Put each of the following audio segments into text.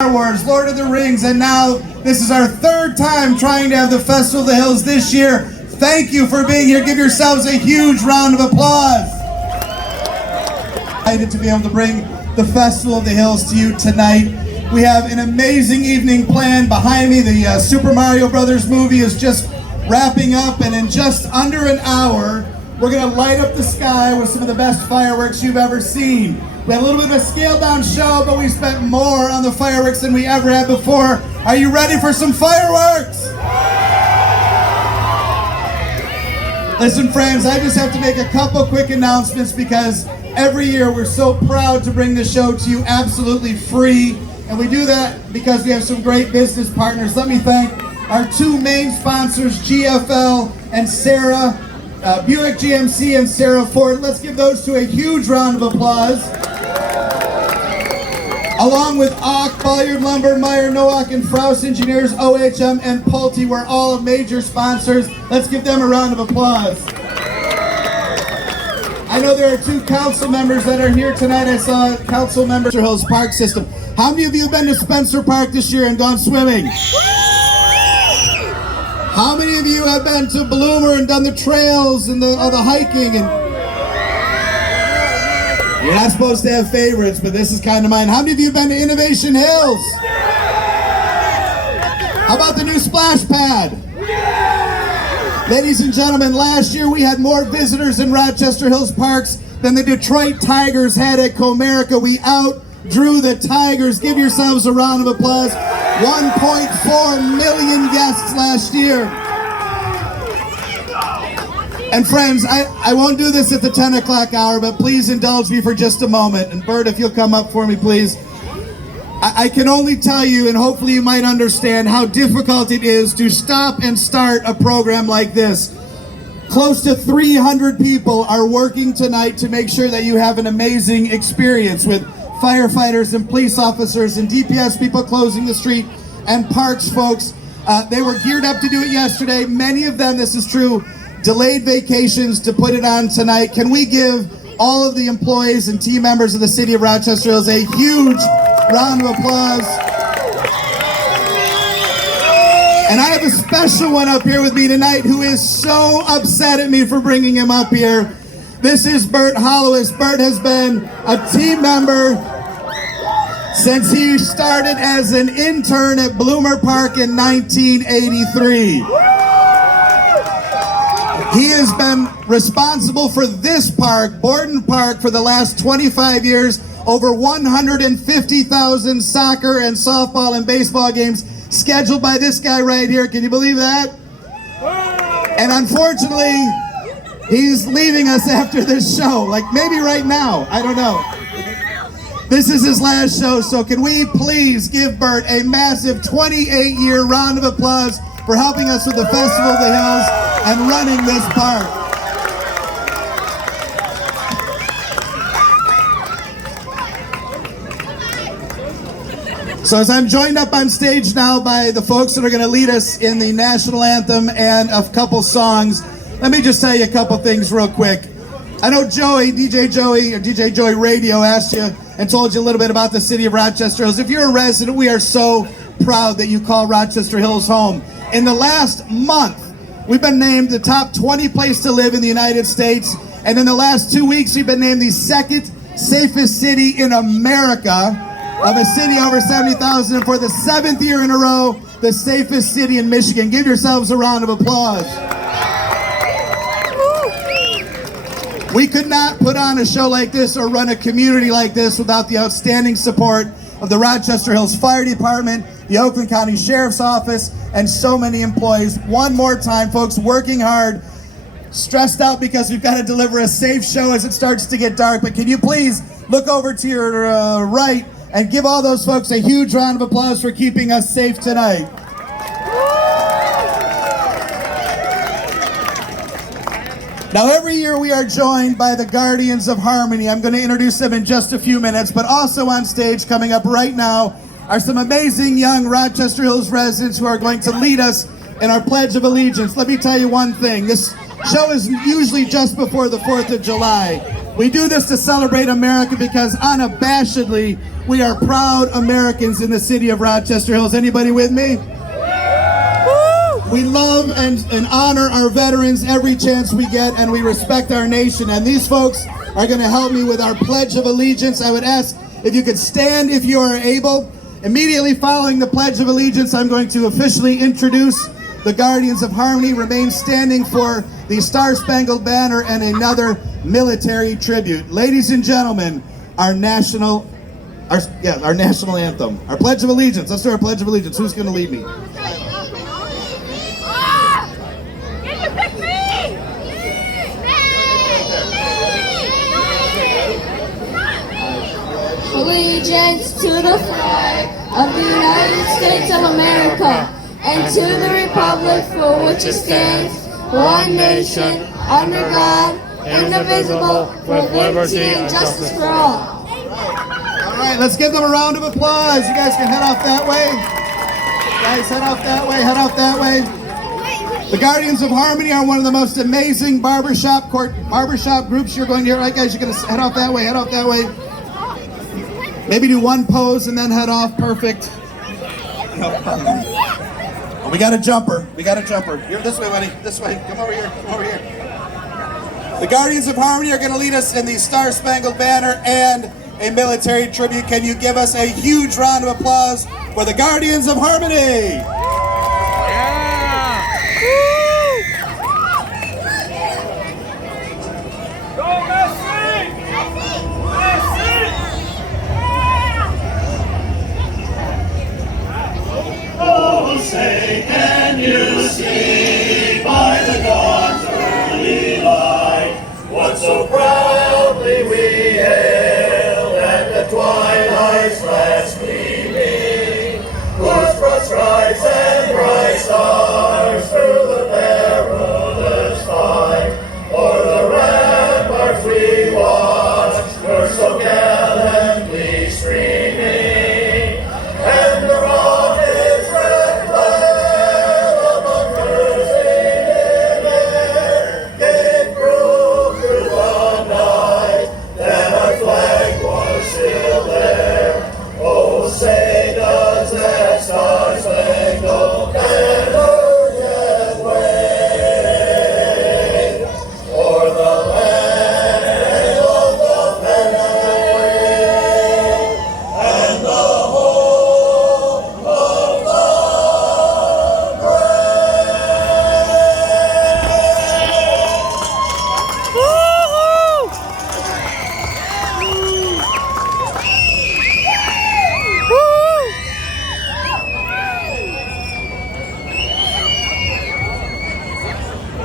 Star Wars, Lord of the Rings, and now this is our third time trying to have the Festival of the Hills this year. Thank you for being here. Give yourselves a huge round of applause. Excited to be able to bring the Festival of the Hills to you tonight. We have an amazing evening planned. Behind me, the Super Mario Brothers movie is just wrapping up, and in just under an hour, we're going to light up the sky with some of the best fireworks you've ever seen. We had a little bit of a scaled down show, but we spent more on the fireworks than we ever had before. Are you ready for some fireworks? Listen, friends, I just have to make a couple quick announcements because every year we're so proud to bring the show to you absolutely free. And we do that because we have some great business partners. Let me thank our two main sponsors, GFL and Sarah, Buick GMC and Sarah Ford. Let's give those two a huge round of applause. Along with Ock, Bolliard Lumber, Meyer, Nowak, and Frouse Engineers, OHM, and Pulte, we're all major sponsors. Let's give them a round of applause. I know there are two council members that are here tonight. I saw council members of Hills Park System. How many of you have been to Spencer Park this year and gone swimming? How many of you have been to Bloomer and done the trails and the hiking? And you're not supposed to have favorites, but this is kind of mine. How many of you have been to Innovation Hills? How about the new splash pad? Ladies and gentlemen, last year we had more visitors in Rochester Hills Parks than the Detroit Tigers had at Comerica. We outdrew the Tigers. Give yourselves a round of applause. 1.4 million guests last year. And friends, I won't do this at the 10 o'clock hour, but please indulge me for just a moment. And Bert, if you'll come up for me, please. I can only tell you, and hopefully you might understand, how difficult it is to stop and start a program like this. Close to 300 people are working tonight to make sure that you have an amazing experience with firefighters and police officers and DPS people closing the street and parks folks. They were geared up to do it yesterday. Many of them, this is true, delayed vacations to put it on tonight. Can we give all of the employees and team members of the City of Rochester Hills a huge round of applause? And I have a special one up here with me tonight who is so upset at me for bringing him up here. This is Bert Hollowis. Bert has been a team member since he started as an intern at Bloomer Park in 1983. He has been responsible for this park, Borden Park, for the last 25 years. Over 150,000 soccer and softball and baseball games scheduled by this guy right here. Can you believe that? And unfortunately, he's leaving us after this show, like maybe right now, I don't know. This is his last show, so can we please give Bert a massive 28-year round of applause for helping us with the Festival of the Hills and running this park. So as I'm joined up on stage now by the folks that are going to lead us in the national anthem and a couple songs, let me just tell you a couple things real quick. I know Joey, DJ Joey Radio asked you and told you a little bit about the City of Rochester Hills. If you're a resident, we are so proud that you call Rochester Hills home. In the last month, we've been named the top 20 place to live in the United States. And in the last 2 weeks, we've been named the second safest city in America, of a city over 70,000. And for the 7th year in a row, the safest city in Michigan. Give yourselves a round of applause. We could not put on a show like this or run a community like this without the outstanding support of the Rochester Hills Fire Department, the Oakland County Sheriff's Office, and so many employees. One more time, folks, working hard, stressed out because we've got to deliver a safe show as it starts to get dark. But can you please look over to your right and give all those folks a huge round of applause for keeping us safe tonight. Now, every year we are joined by the Guardians of Harmony. I'm going to introduce them in just a few minutes, but also on stage coming up right now are some amazing young Rochester Hills residents who are going to lead us in our Pledge of Allegiance. Let me tell you one thing. This show is usually just before the 4th of July. We do this to celebrate America because unabashedly, we are proud Americans in the city of Rochester Hills. Anybody with me? We love and honor our veterans every chance we get, and we respect our nation. And these folks are going to help me with our Pledge of Allegiance. I would ask if you could stand if you are able. Immediately following the Pledge of Allegiance, I'm going to officially introduce the Guardians of Harmony. Remain standing for the Star-Spangled Banner and another military tribute. Ladies and gentlemen, our national anthem, our Pledge of Allegiance. Let's do our Pledge of Allegiance. Who's going to lead me? Allegiance to the flag of the United States of America and to the republic for which it stands, one nation, under God, indivisible, with liberty and justice for all. All right, let's give them a round of applause. You guys can head off that way. Guys, head off that way, head off that way. The Guardians of Harmony are one of the most amazing barbershop groups you're going to hear. All right, guys, you're going to head off that way, head off that way. Maybe do one pose and then head off. Perfect. Oh, we got a jumper. We got a jumper. You're this way, buddy. This way. Come over here. Come over here. The Guardians of Harmony are going to lead us in the Star-Spangled Banner and a military tribute. Can you give us a huge round of applause for the Guardians of Harmony? Say, can you see by the dawn's early light what so proudly we hailed at the twilight's last gleaming, whose broad stripes and bright stars through the perilous fight o'er the ramparts we watched were so gallantly streaming, and the rockets red glare among bursting in air gave proof through the night that our flag was still there. Oh, say does that star-spangled banner yet wave o'er the land of the brave and the home of the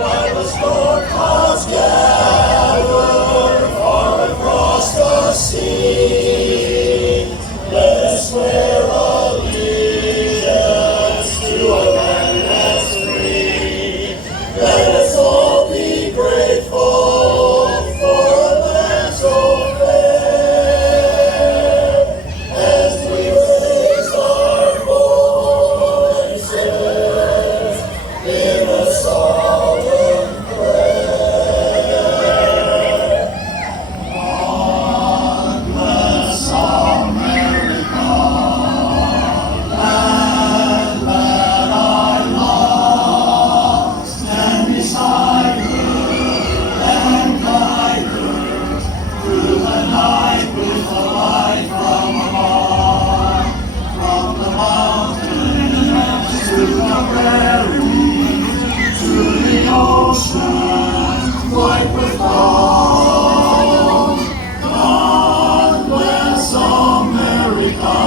While the storm clouds gather far across the sea, let us swear allegiance to a land that's free. Let us all be grateful for a land so fair, as we raise our voices in a solemn prayer. God bless America, and let our love stand beside her and guide her through the night with the light from above, from the mountains to the prairies, to the ocean white with gold. God bless America,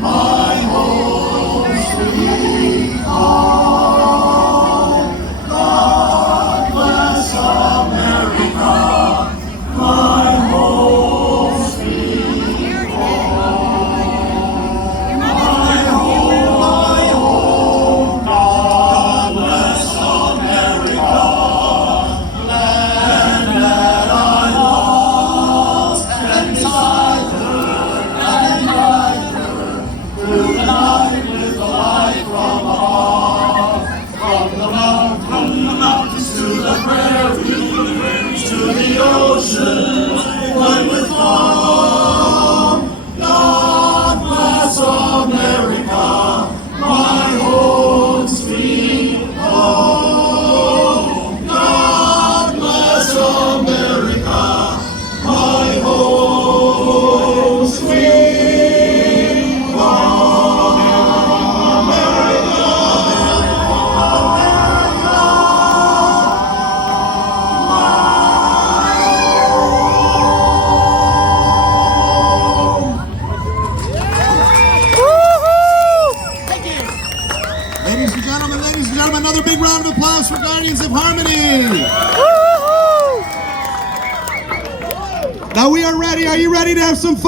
my home sweet home. God bless America, my home sweet home. My home. God bless America, ladies and gentlemen, another big round of applause for Guardians of Harmony. Now we are ready. Are you ready to have some fun?